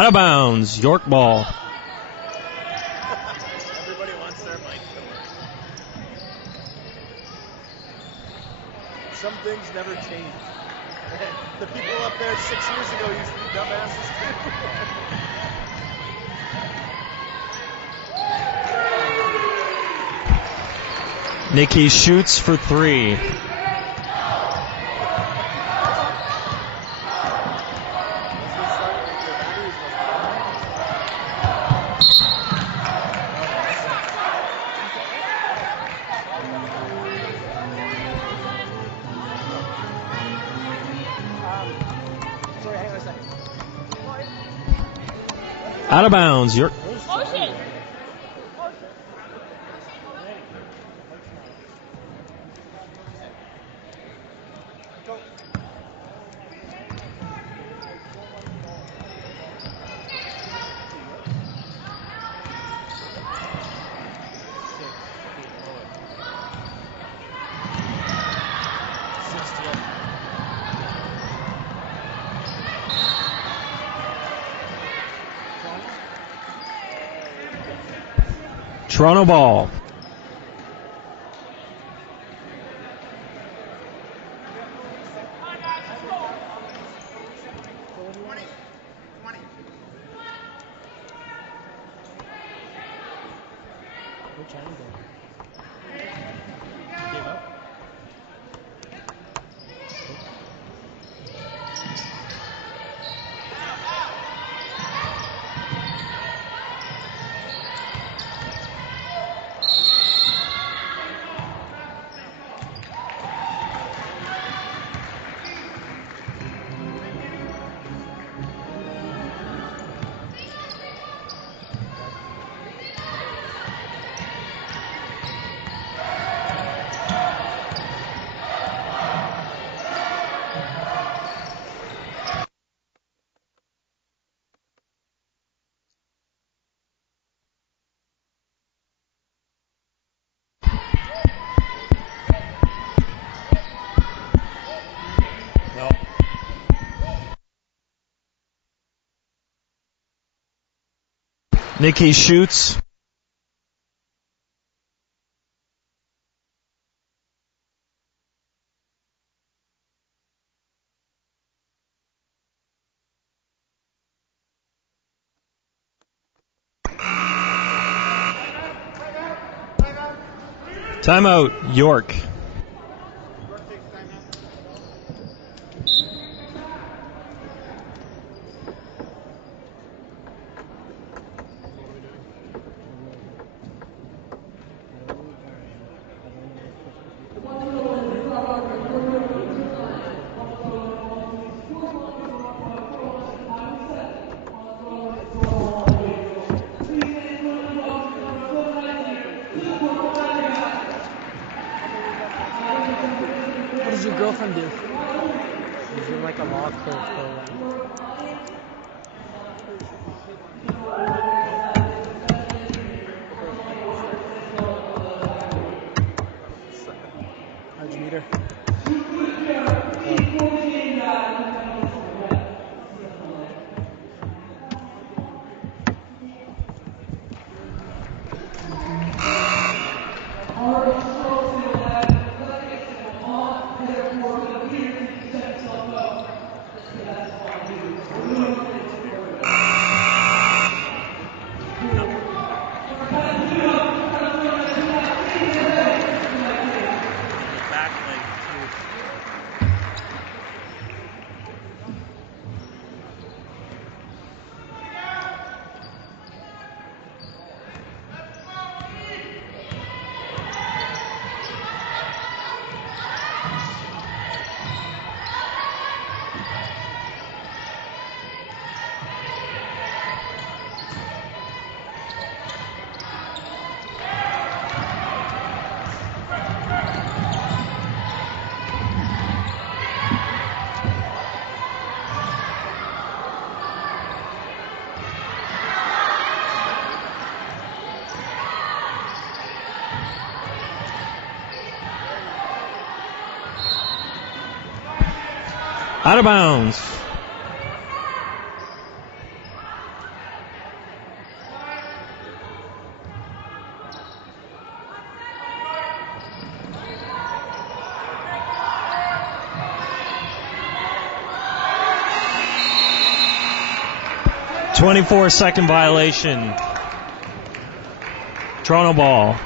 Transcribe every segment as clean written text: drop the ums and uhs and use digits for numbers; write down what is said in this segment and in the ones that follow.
Out of bounds, York ball. Everybody wants their mic. Some things never change. The people up there 6 years ago used to be dumbasses too. Nikki shoots for 3. Out of bounds, York. Toronto ball. Nikki shoots. Timeout, York. What does your girlfriend do? She's in like a law program. How'd you meet her? Out of bounds. 24-second violation. Toronto ball.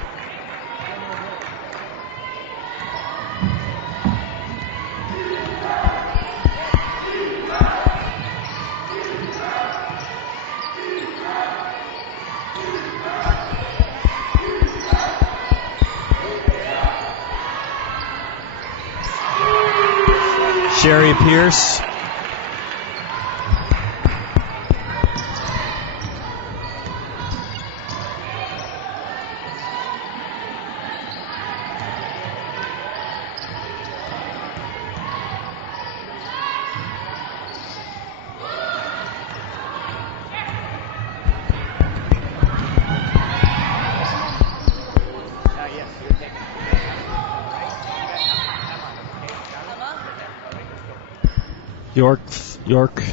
Sherry Pierce. York.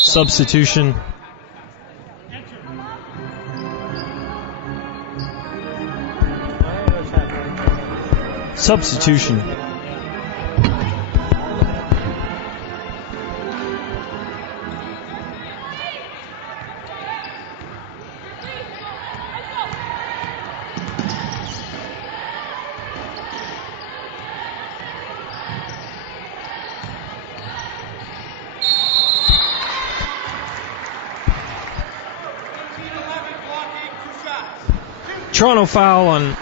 Substitution. Substitution. Toronto foul on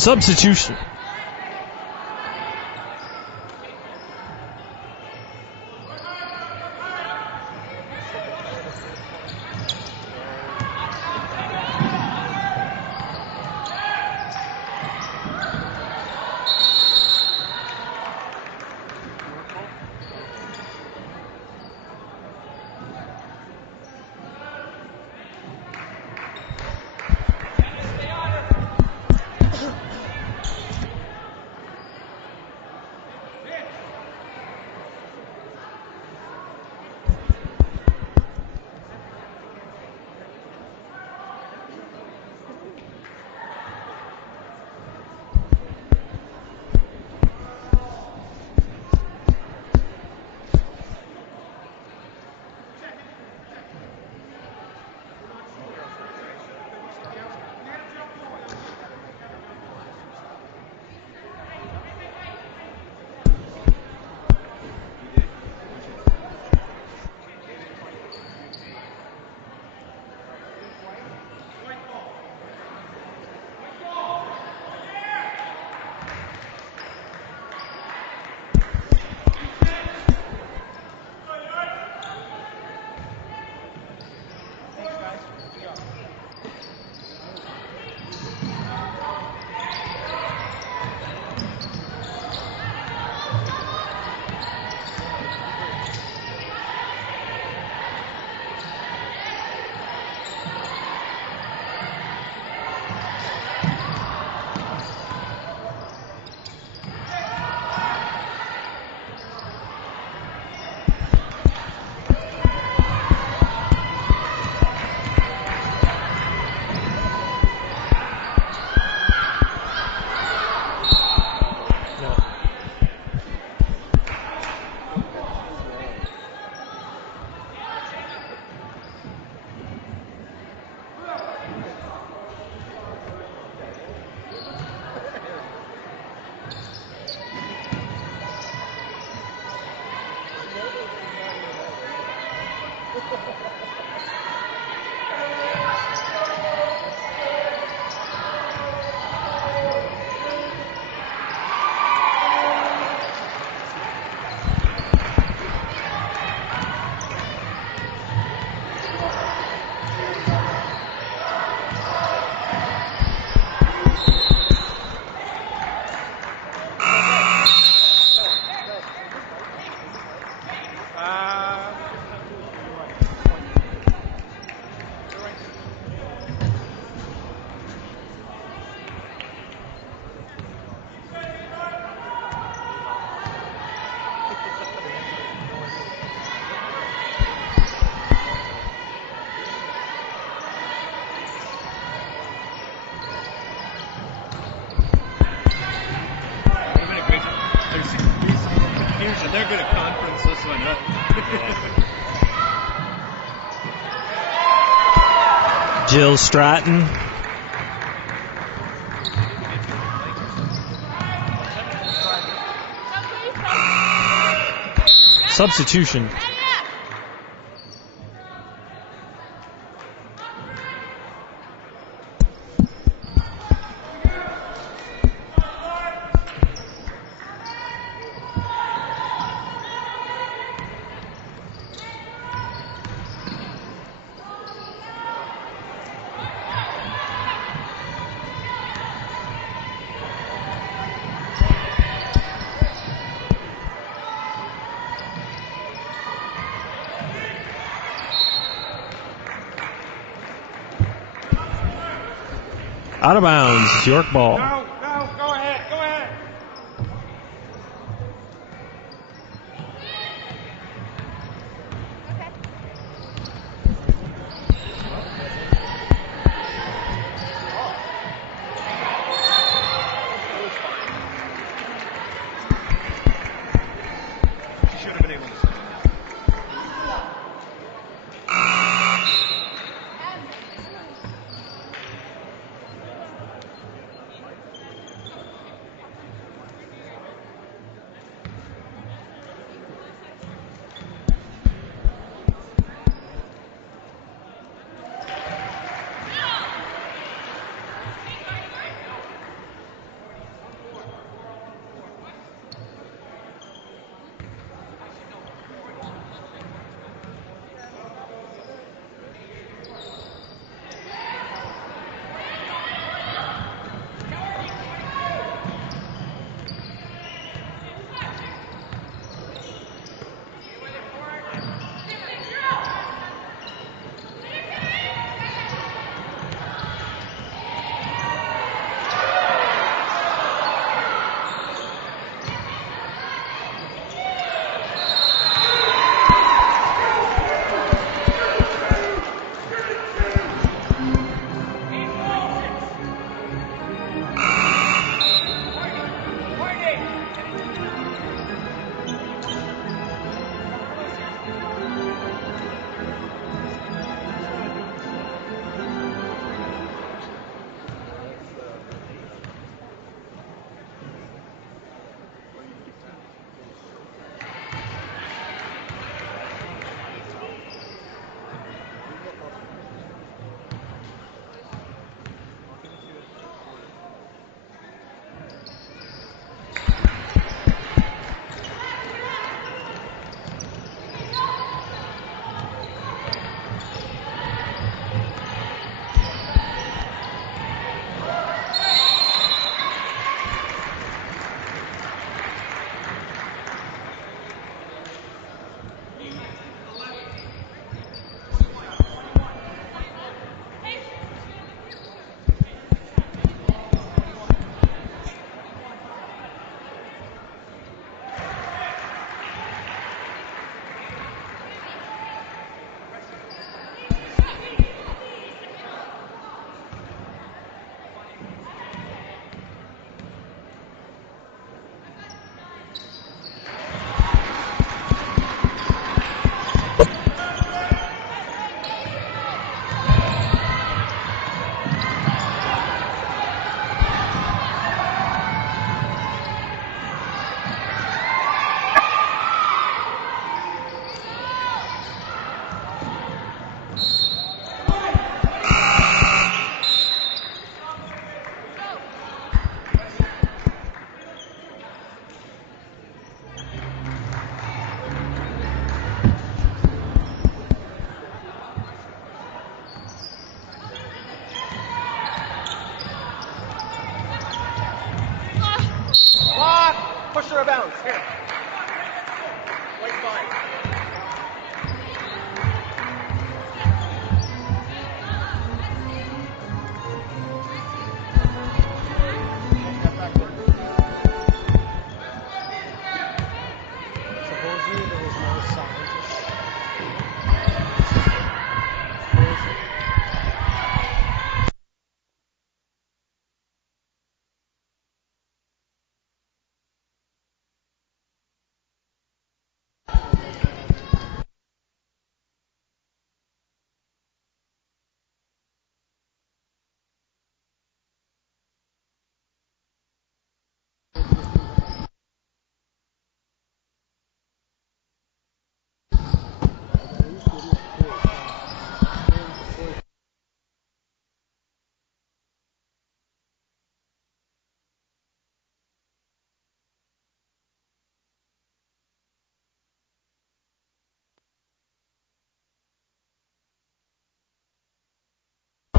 substitution. They're going to conference this one up. Jill Stratton. Substitution. Out of bounds, York ball. Go ahead, go ahead. Should have been able to say that.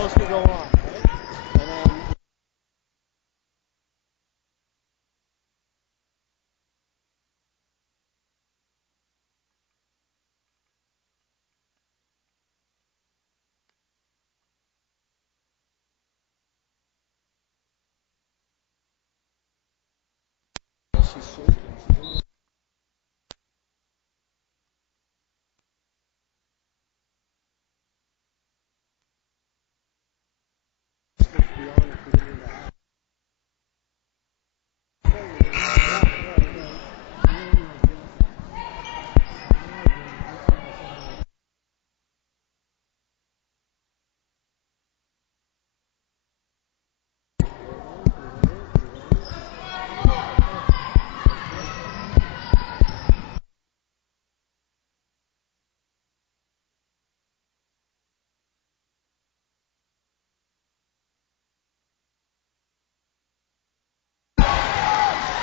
supposed to go on, right? And then she's shaking. She's supposed to be on if we didn't have.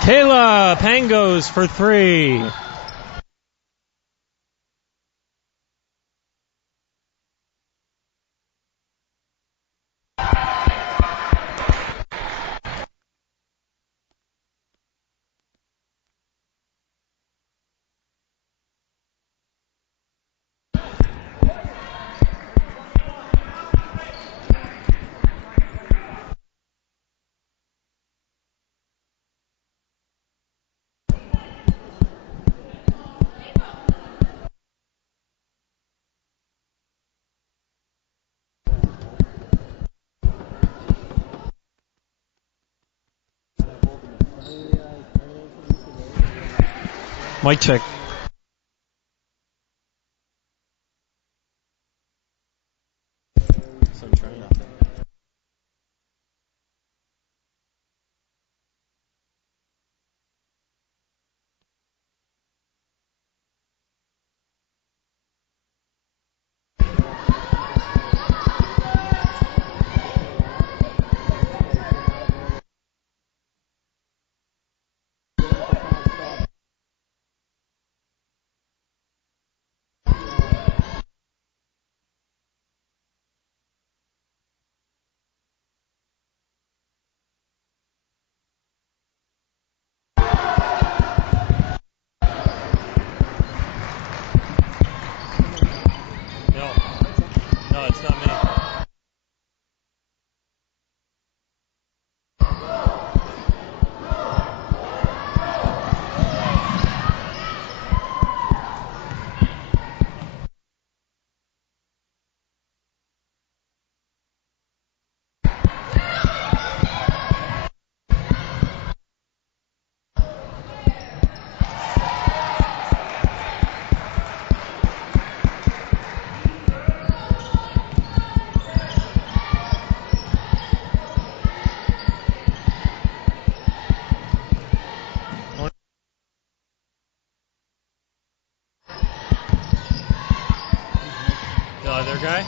Kayla Pangos for 3. Mic check. No, it's not me. The other guy?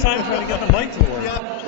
time trying to get the mic to work. Yeah.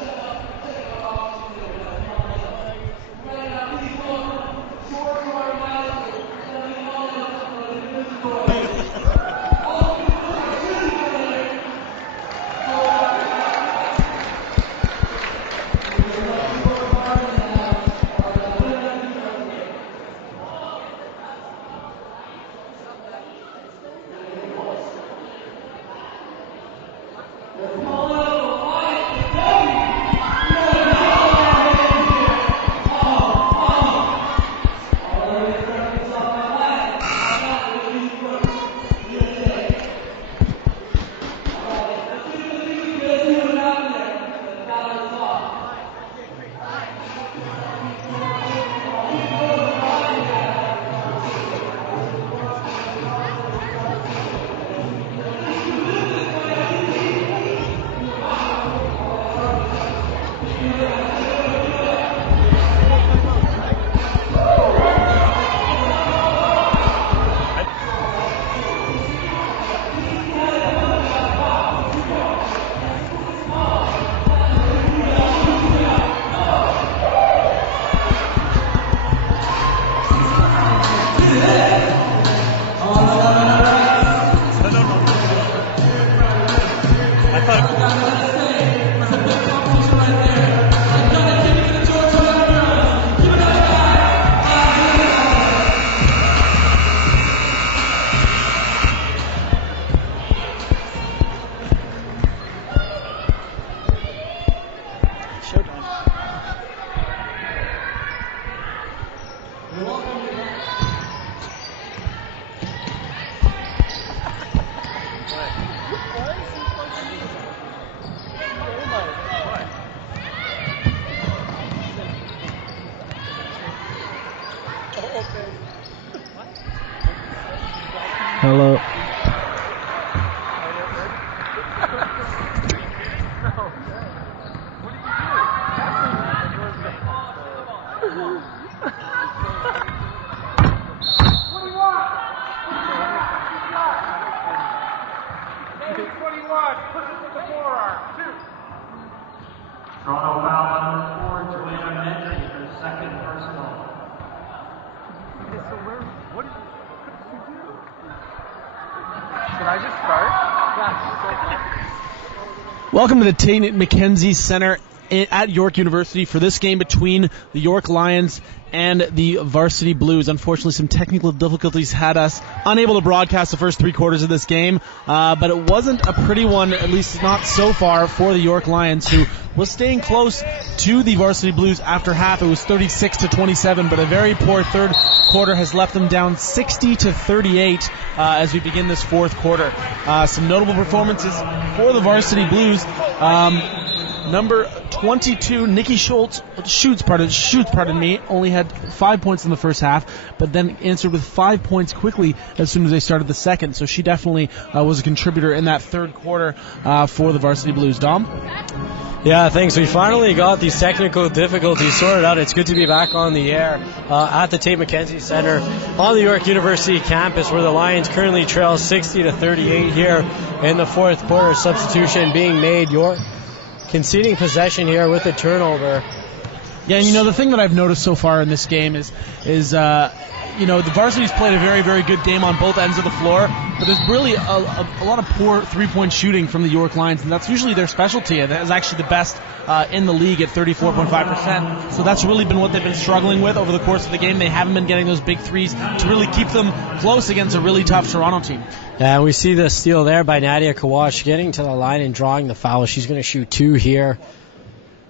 Hello. Toronto foul number 4, Joanna Medry, her second personal. Okay, so what did you do? Should I just start? Yeah. Welcome to the Tate McKenzie Center at York University for this game between the York Lions and the Varsity Blues. Unfortunately, some technical difficulties had us unable to broadcast the first 3 quarters of this game, but it wasn't a pretty one, at least not so far, for the York Lions, who was staying close to the Varsity Blues after half. It was 36-27, but a very poor third quarter has left them down 60-38 as we begin this fourth quarter. Some notable performances for the Varsity Blues. Number 22, Nikki Schutz, only had 5 points in the first half, but then answered with 5 points quickly as soon as they started the second. So she definitely was a contributor in that third quarter for the Varsity Blues. Dom? Yeah, thanks. We finally got these technical difficulties sorted out. It's good to be back on the air at the Tate McKenzie Center on the York University campus, where the Lions currently trail 60-38 here in the fourth quarter. Substitution being made. York conceding possession here with a turnover. Yeah, and the thing that I've noticed so far in this game is the Varsity's played a very, very good game on both ends of the floor, but there's really a lot of poor three-point shooting from the York Lions, and that's usually their specialty. That is actually the best in the league at 34.5%. So that's really been what they've been struggling with over the course of the game. They haven't been getting those big threes to really keep them close against a really tough Toronto team. Yeah, we see the steal there by Nadia Kawash getting to the line and drawing the foul. She's going to shoot 2 here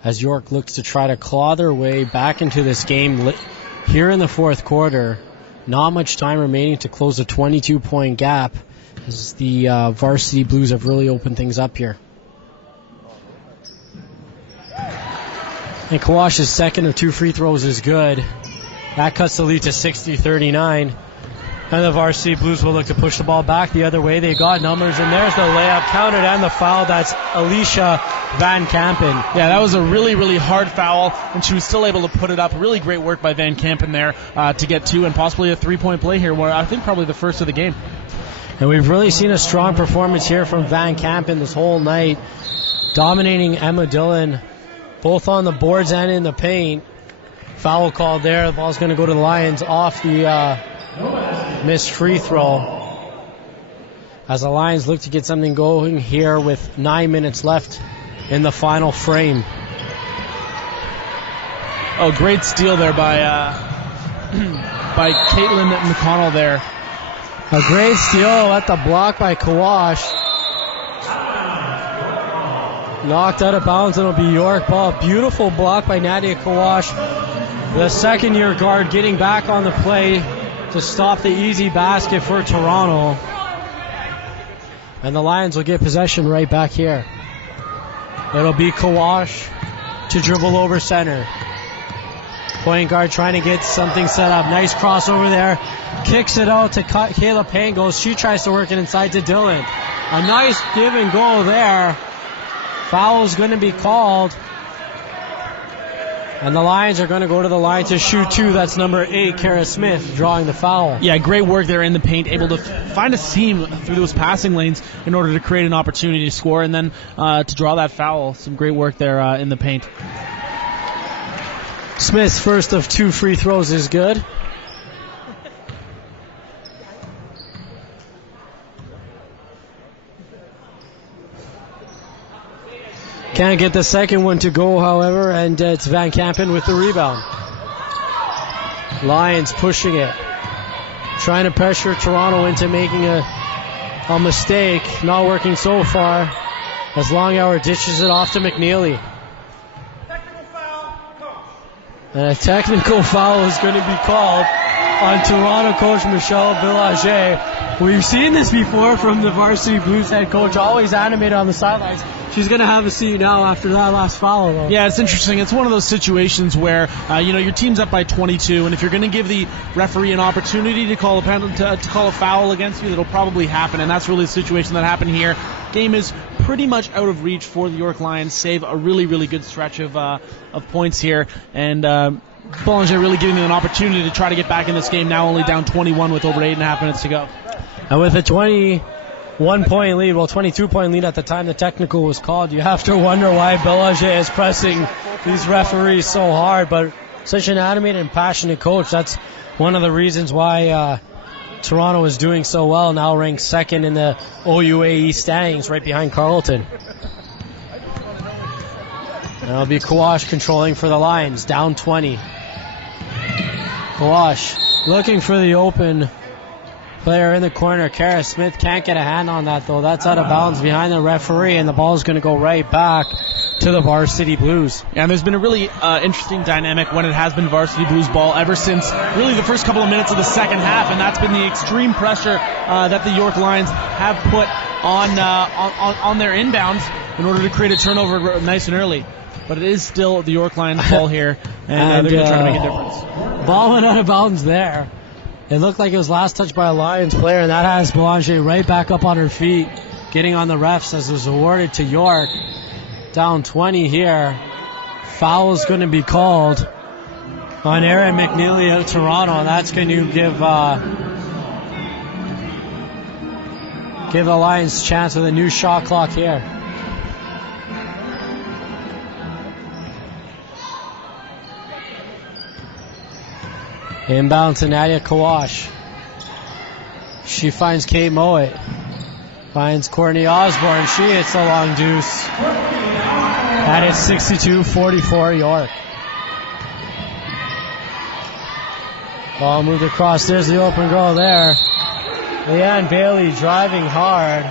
as York looks to try to claw their way back into this game here in the fourth quarter. Not much time remaining to close a 22-point gap as the Varsity Blues have really opened things up here. And Kawash's second of 2 free throws is good. That cuts the lead to 60-39. And the Varsity Blues will look to push the ball back the other way. They got numbers, and there's the layup counted and the foul. That's Alicia Van Kampen. Yeah, that was a really, really hard foul, and she was still able to put it up. Really great work by Van Kampen there to get 2 and possibly a 3-point play here, where I think probably the first of the game. And we've really seen a strong performance here from Van Kampen this whole night. dominating Emma Dillon, both on the boards and in the paint. Foul called there. The ball's going to go to the Lions off the missed free throw. As the Lions look to get something going here with 9 minutes left in the final frame. Oh, great steal there by Caitlin McConnell there. A great steal at the block by Kawash. Knocked out of bounds, it'll be York ball. Beautiful block by Nadia Kawash. The second-year guard getting back on the play to stop the easy basket for Toronto. And the Lions will get possession right back here. It'll be Kawash to dribble over center. Point guard trying to get something set up. Nice crossover there. Kicks it out to Kayla Pangos. She tries to work it inside to Dillon. A nice give and go there. Foul is going to be called. And the Lions are going to go to the line to shoot 2. That's number 8, Kara Smith, drawing the foul. Yeah, great work there in the paint, able to find a seam through those passing lanes in order to create an opportunity to score and then to draw that foul. Some great work there in the paint. Smith's first of 2 free throws is good. Can't get the second one to go, however, and it's Van Kampen with the rebound. Lions pushing it. Trying to pressure Toronto into making a mistake. Not working so far as Longhour dishes it off to McNeely. And a technical foul is going to be called on Toronto coach Michelle Villager. We've seen this before from the Varsity Blues head coach, always animated on the sidelines. She's going to have a seat now after that last foul, though. Yeah, it's interesting. It's one of those situations where, your team's up by 22, and if you're going to give the referee an opportunity to call a penalty, to call a foul against you, that'll probably happen, and that's really the situation that happened here. Game is pretty much out of reach for the York Lions, save a really, really good stretch of points here, and Boulanger really giving them an opportunity to try to get back in this game, now only down 21 with over 8.5 minutes to go. And with a 21-point lead, 22-point lead at the time the technical was called, you have to wonder why Boulanger is pressing these referees so hard, but such an animated and passionate coach. That's one of the reasons why Toronto is doing so well, now ranked second in the OUAE standings, right behind Carleton. And it'll be Kawash controlling for the Lions, down 20. Kawash looking for the open player in the corner. Kara Smith can't get a hand on that, though. That's out of bounds behind the referee, and the ball is going to go right back to the Varsity Blues. Yeah, and there's been a really interesting dynamic when it has been Varsity Blues ball ever since really the first couple of minutes of the second half, and that's been the extreme pressure that the York Lions have put on their inbounds in order to create a turnover nice and early. But it is still the York Lions ball here, and they're going to try to make a difference. Ball went out of bounds there. It looked like it was last touched by a Lions player, and that has Boulanger right back up on her feet, getting on the refs as it was awarded to York. Down 20 here. Foul is going to be called on Erin McNeely of Toronto, and that's going to give the Lions a chance with a new shot clock here. Inbound to Nadia Kawash. She finds Kate Mowat. Finds Courtney Osborne. She hits the long deuce. That is 62-44 York. Ball moved across. There's the open girl there. Leanne Bailey driving hard.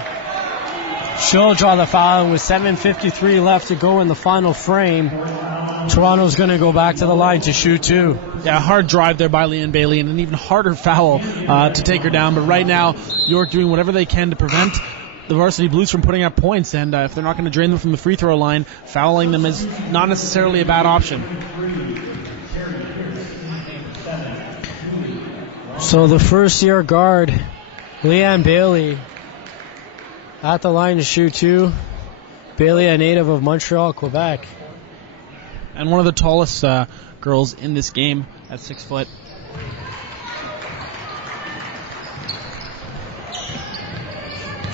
She'll draw the foul with 7:53 left to go in the final frame. Toronto's going to go back to the line to shoot 2. Yeah, hard drive there by Leanne Bailey, and an even harder foul to take her down. But right now, York doing whatever they can to prevent the Varsity Blues from putting up points, and if they're not going to drain them from the free throw line, fouling them is not necessarily a bad option. So the first-year guard, Leanne Bailey, at the line to shoot 2. Bailey, a native of Montreal, Quebec. And one of the tallest girls in this game at 6 foot.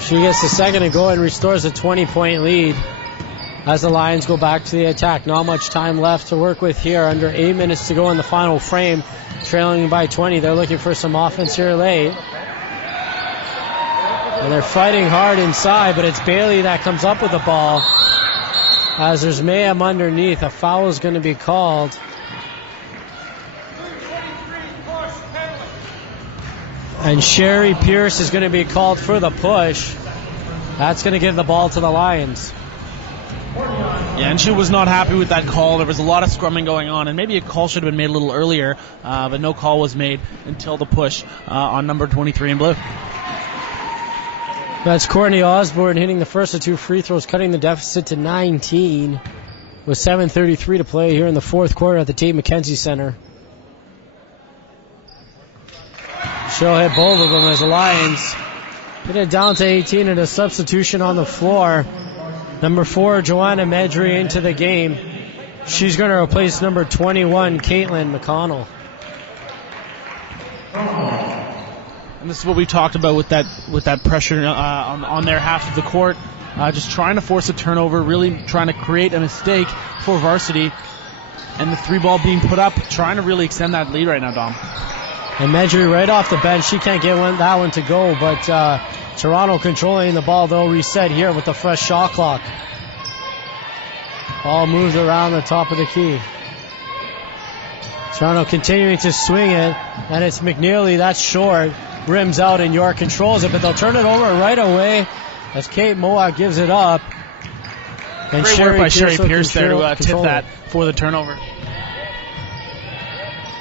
She gets the second to go and restores a 20-point lead as the Lions go back to the attack. Not much time left to work with here. Under 8 minutes to go in the final frame. Trailing by 20. They're looking for some offense here late. And they're fighting hard inside, but it's Bailey that comes up with the ball. As there's mayhem underneath, a foul is going to be called. And Sherry Pierce is going to be called for the push. That's going to give the ball to the Lions. Yeah, and she was not happy with that call. There was a lot of scrumming going on, and maybe a call should have been made a little earlier, but no call was made until the push on number 23 in blue. That's Courtney Osborne hitting the first of 2 free throws, cutting the deficit to 19 with 7:33 to play here in the fourth quarter at the Tate McKenzie Center. She'll hit both of them as the Lions get it down to 18 and a substitution on the floor. Number 4, Joanna Medry into the game. She's going to replace number 21, Caitlin McConnell. And this is what we talked about with that pressure on their half of the court. Just trying to force a turnover, really trying to create a mistake for varsity. And the 3-ball being put up, trying to really extend that lead right now, Dom. And Medry right off the bench. She can't get that one to go, but Toronto controlling the ball, though, reset here with the fresh shot clock. Ball moved around the top of the key. Toronto continuing to swing it, and it's McNeely. That's short. Rims out, and York controls it, but they'll turn it over right away as Kate Moak gives it up. And Great work by Sherry Pierce there to tip that for the turnover.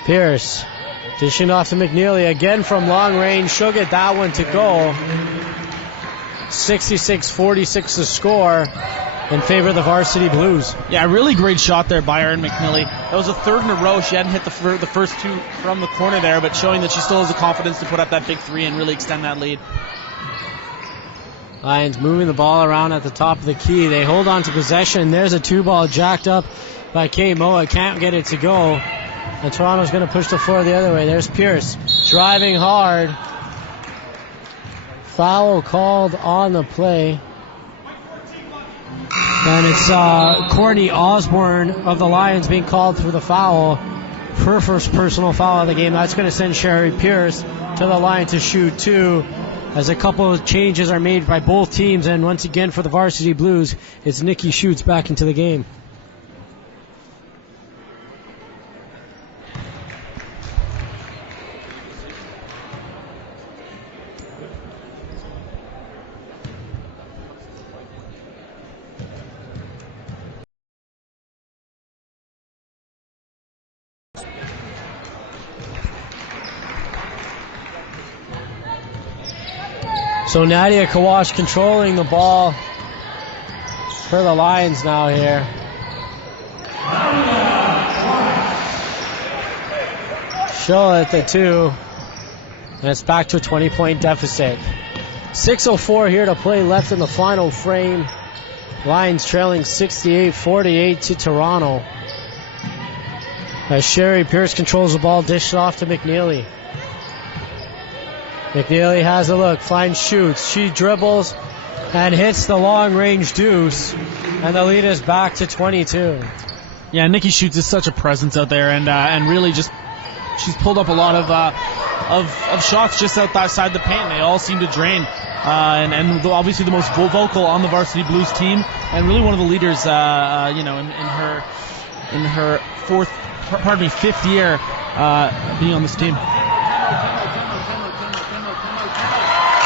Pierce dishing off to McNeely again from long range. She'll get that one to go. 66-46 the score in favor of the Varsity Blues. Yeah, really great shot there by Erin McNeely. That was a third in a row. She hadn't hit the first 2 from the corner there, but showing that she still has the confidence to put up that big 3 and really extend that lead. Lions moving the ball around at the top of the key. They hold on to possession. There's a 2-ball jacked up by Kate Moa. Can't get it to go. And Toronto's going to push the floor the other way. There's Pierce driving hard. Foul called on the play. And it's Courtney Osborne of the Lions being called for the foul. Her first personal foul of the game. That's going to send Sherry Pierce to the line to shoot 2. As a couple of changes are made by both teams. And once again for the Varsity Blues, it's Nikki Schutz back into the game. So Nadia Kawash controlling the ball for the Lions now here. She'll at the 2. And it's back to a 20-point deficit. 6:04 here to play left in the final frame. Lions trailing 68-48 to Toronto. As Sherry Pierce controls the ball, dished off to McNeely. McNeely has a look, finds Schutz. She dribbles and hits the long-range deuce, and the lead is back to 22. Yeah, Nikki Schutz is such a presence out there, and really just she's pulled up a lot of shots just outside the paint. They all seem to drain, and obviously the most vocal on the Varsity Blues team, and really one of the leaders, in her fifth year being on this team.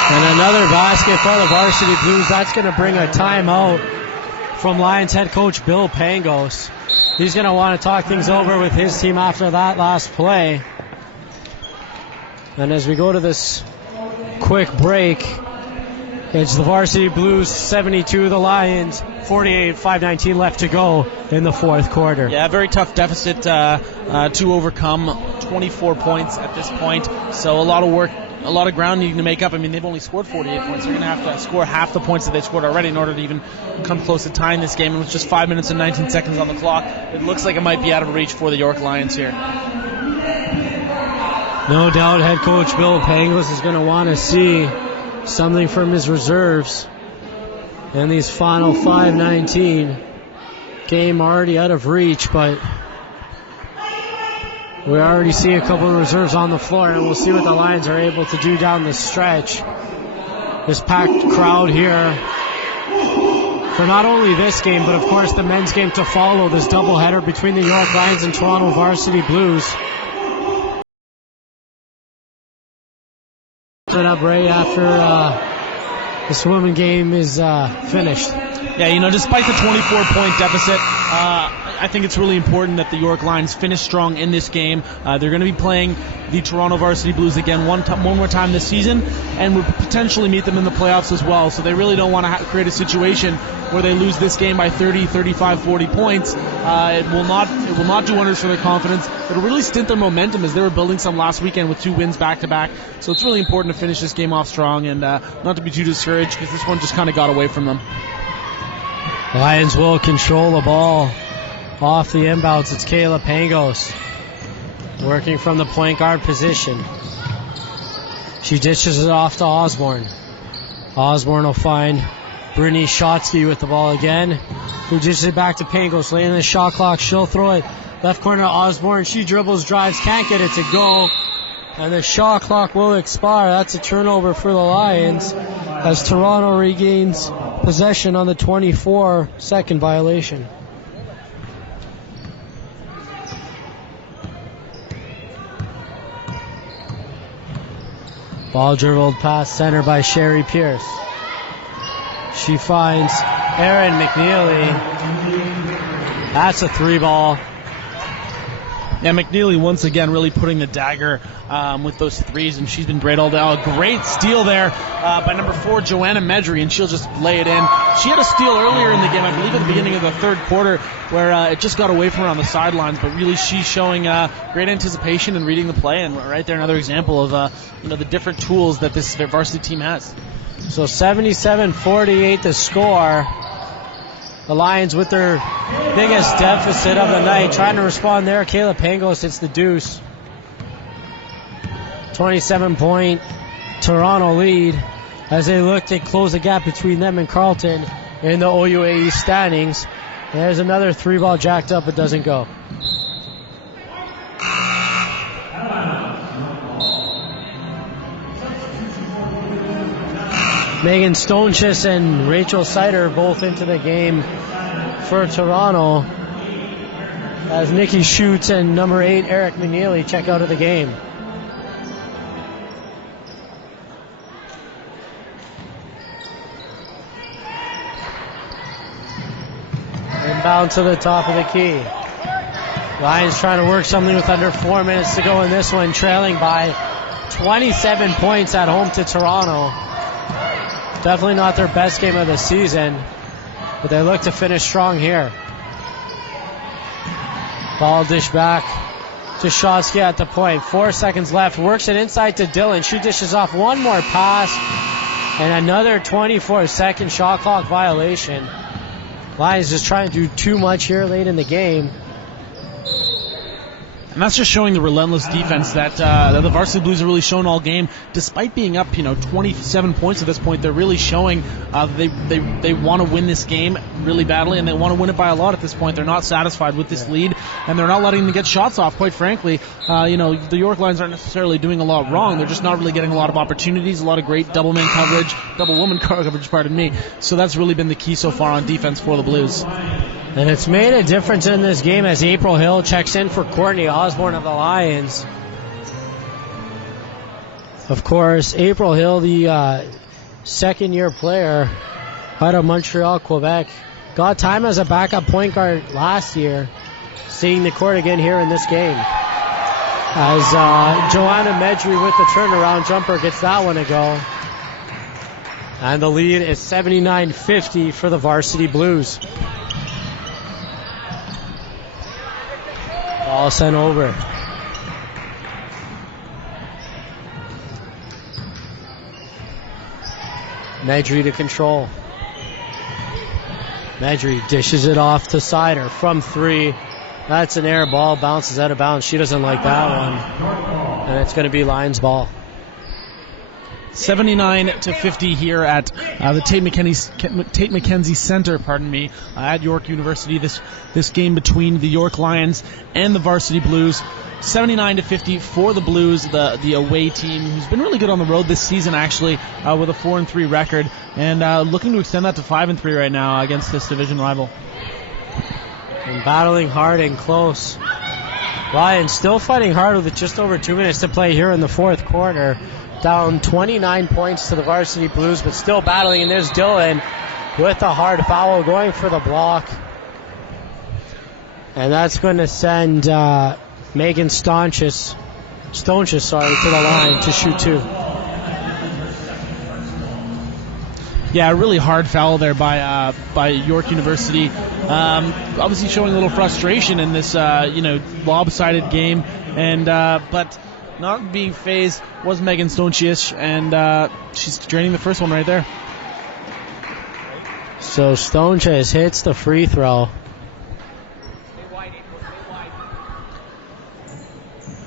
And another basket for the Varsity Blues. That's going to bring a timeout from Lions head coach Bill Pangos. He's going to want to talk things over with his team after that last play. And as we go to this quick break, it's the Varsity Blues 72, the Lions 48, 5:19 left to go in the fourth quarter. Yeah, very tough deficit to overcome. 24 points at this point, so a lot of work, a lot of ground needing to make up. I mean, they've only scored 48 points. They're going to have to score half the points that they scored already in order to even come close to tying this game. And with just 5 minutes and 19 seconds on the clock, it looks like it might be out of reach for the York Lions here. No doubt head coach Bill Pangos is going to want to see something from his reserves in these final 5:19 game already out of reach, but we already see a couple of reserves on the floor, and we'll see what the Lions are able to do down the stretch. This packed crowd here for not only this game, but of course the men's game to follow, this doubleheader between the York Lions and Toronto Varsity Blues. Set up right after this women game is finished. Yeah, despite the 24-point deficit, I think it's really important that the York Lions finish strong in this game. They're going to be playing the Toronto Varsity Blues again one more time this season, and we'll potentially meet them in the playoffs as well. So they really don't want to create a situation where they lose this game by 30, 35, 40 points. It will not do wonders for their confidence. It'll really stint their momentum as they were building some last weekend with 2 wins back-to-back. So it's really important to finish this game off strong and not to be too discouraged, because this one just kind of got away from them. Lions will control the ball off the inbounds. It's Kayla Pangos working from the point guard position. She dishes it off to Osborne. Osborne will find Brittany Shotsky with the ball again, who dishes it back to Pangos. Late in the shot clock, she'll throw it left corner to Osborne. She dribbles, drives, can't get it to go, and the shot clock will expire. That's a turnover for the Lions as Toronto regains possession on the 24-second violation. Ball dribbled past center by Sherry Pierce. She finds Erin McNeely. That's a 3-ball. Yeah, McNeely once again really putting the dagger with those threes, and she's been great all day. Oh, great steal there by number 4, Joanna Medry, and she'll just lay it in. She had a steal earlier in the game, I believe at the beginning of the third quarter, where it just got away from her on the sidelines, but really she's showing great anticipation and reading the play, and right there another example of the different tools that this varsity team has. So 77-48 to score. The Lions with their biggest deficit of the night, trying to respond there. Kayla Pangos hits the deuce. 27-point Toronto lead as they look to close the gap between them and Carleton in the OUAE standings. There's another 3-ball jacked up, but doesn't go. Megan Stonechis and Rachel Sider both into the game for Toronto as Nikki Schutz and number 8 Eric McNeely check out of the game. Inbound to the top of the key. Lions trying to work something with under 4 minutes to go in this one, trailing by 27 points at home to Toronto. Definitely not their best game of the season, but they look to finish strong here. Ball dish back to Shotsky at the point. 4 seconds left. Works it inside to Dillon. She dishes off one more pass and another 24-second shot clock violation. Lions just trying to do too much here late in the game. And that's just showing the relentless defense that the Varsity Blues have really shown all game. Despite being up, 27 points at this point, they're really showing they want to win this game really badly, and they want to win it by a lot at this point. They're not satisfied with this lead, and they're not letting them get shots off, quite frankly. The York Lions aren't necessarily doing a lot wrong. They're just not really getting a lot of opportunities, a lot of great double-man coverage, double-woman coverage, pardon me. So that's really been the key so far on defense for the Blues. And it's made a difference in this game as April Hill checks in for Courtney Osborne of the Lions. Of course, April Hill, the second-year player out of Montreal, Quebec, got time as a backup point guard last year, seeing the court again here in this game. As Joanna Medry with the turnaround jumper gets that one to go. And the lead is 79-50 for the Varsity Blues. Ball sent over. Medry to control. Medry dishes it off to Sider from 3. That's an air ball, bounces out of bounds. She doesn't like that one. And it's going to be Lions ball. 79-50 here at the Tate McKenzie Center, at York University. This game between the York Lions and the Varsity Blues. 79-50 for the Blues, the away team, who's been really good on the road this season, actually, with a 4-3 record, and looking to extend that to 5-3 right now against this division rival. And battling hard and close. Lions still fighting hard with just over 2 minutes to play here in the fourth quarter. Down 29 points to the Varsity Blues, but still battling. And there's Dylan with a hard foul going for the block. And that's going to send Megan Stonches to the line to shoot 2. Yeah, a really hard foul there by York University. Obviously showing a little frustration in this lopsided game, and but not being phased was Megan Stončić, and she's draining the first one right there. So Stončić hits the free throw.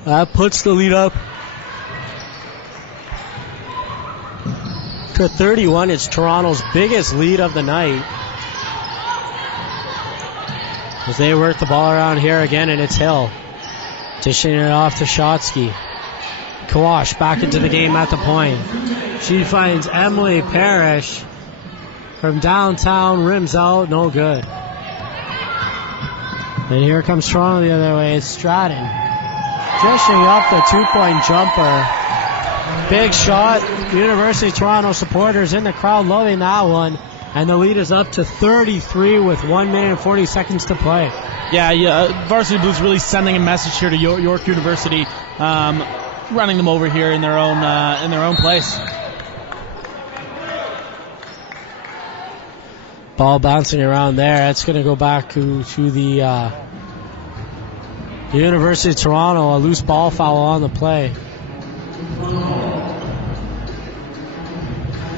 That puts the lead up to 31. It's Toronto's biggest lead of the night, as they work the ball around here again, and it's Hill dishing it off to Shotsky. Kawash back into the game at the point. She finds Emily Parrish from downtown, rims out, no good. And here comes Toronto the other way. It's Stratton dishing up the 2-point jumper. Big shot. University of Toronto supporters in the crowd loving that one. And the lead is up to 33 with 1 minute and 40 seconds to play. Yeah. Varsity Blues really sending a message here to York University, running them over here in their own place. Ball bouncing around there. It's going to go back to the University of Toronto. A loose ball foul on the play.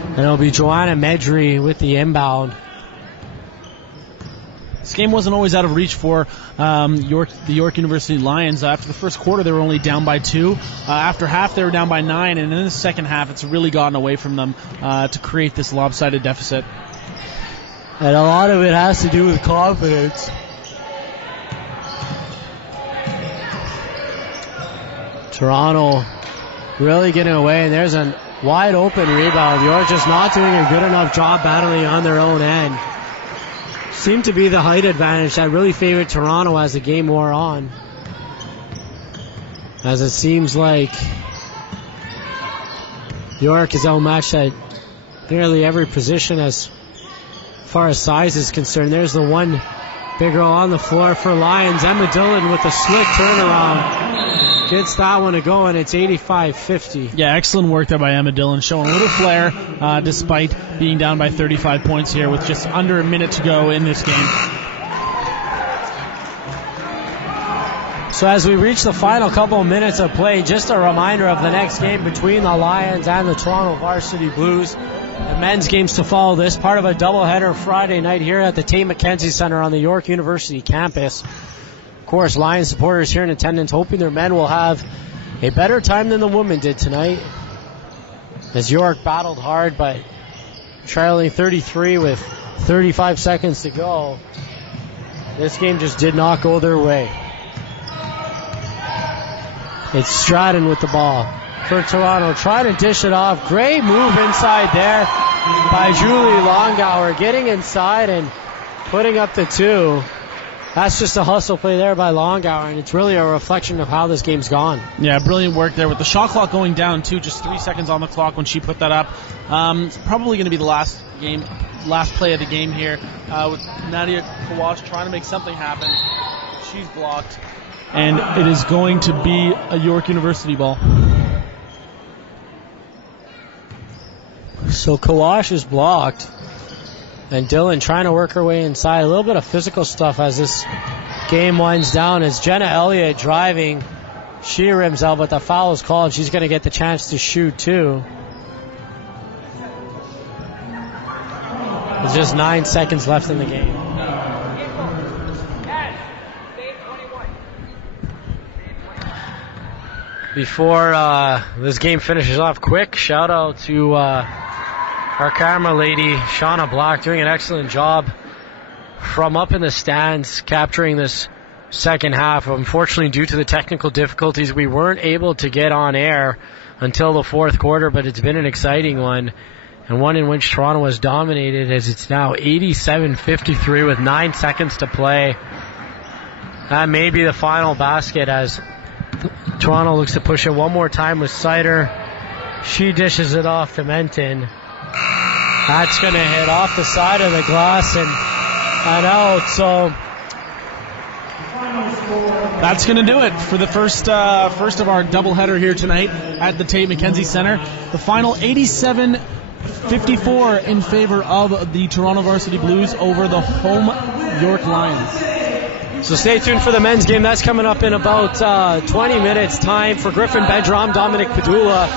And it'll be Joanna Medry with the inbound. This game wasn't always out of reach for the York University Lions. After the first quarter, they were only down by 2. After half, they were down by 9. And in the second half, it's really gotten away from them to create this lopsided deficit. And a lot of it has to do with confidence. Toronto really getting away, and there's a wide open rebound. York just not doing a good enough job battling on their own end. Seemed to be the height advantage that really favored Toronto as the game wore on. As it seems like York is outmatched at nearly every position as far as size is concerned. There's the one big girl on the floor for Lions. Emma Dillon with a slick turnaround. Gets that one to go, and it's 85-50. Yeah, excellent work there by Emma Dillon, showing a little flair despite being down by 35 points here with just under a minute to go in this game. So as we reach the final couple of minutes of play, just a reminder of the next game between the Lions and the Toronto Varsity Blues. The men's games to follow this, part of a doubleheader Friday night here at the Tate McKenzie Center on the York University campus. Of course, Lions supporters here in attendance hoping their men will have a better time than the women did tonight, as York battled hard, but trailing 33 with 35 seconds to go. This game just did not go their way. It's Stratton with the ball for Toronto, trying to dish it off. Great move inside there by Julie Longauer, getting inside and putting up the 2. That's just a hustle play there by Longauer, and it's really a reflection of how this game's gone. Yeah, brilliant work there with the shot clock going down too. Just 3 seconds on the clock when she put that up. It's probably going to be the last play of the game here, with Nadia Kawash trying to make something happen. She's blocked, and it is going to be a York University ball. So Kawash is blocked, and Dillon trying to work her way inside. A little bit of physical stuff as this game winds down. As Jenna Elliott driving, she rims out, but the foul is called. She's going to get the chance to shoot too. There's just 9 seconds left in the game. before this game finishes off. Quick shout out to our camera lady, Shauna Black, doing an excellent job from up in the stands, capturing this second half. Unfortunately, due to the technical difficulties, we weren't able to get on air until the fourth quarter, but it's been an exciting one, and one in which Toronto was dominated, as it's now 87-53 with 9 seconds to play. That may be the final basket as Toronto looks to push it one more time with Sider. She dishes it off to Menton. That's going to hit off the side of the glass and out. So that's going to do it for the first of our doubleheader here tonight at the Tate McKenzie Center. The final 87-54 in favor of the Toronto Varsity Blues over the home York Lions. So stay tuned for the men's game. That's coming up in about 20 minutes. Time for Griffin Bedrom, Dominic Padula.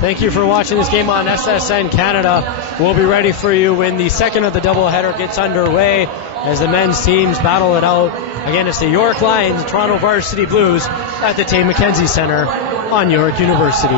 Thank you for watching this game on SSN Canada. We'll be ready for you when the second of the doubleheader gets underway as the men's teams battle it out. Again, it's the York Lions, Toronto Varsity Blues at the Tate McKenzie Center on York University.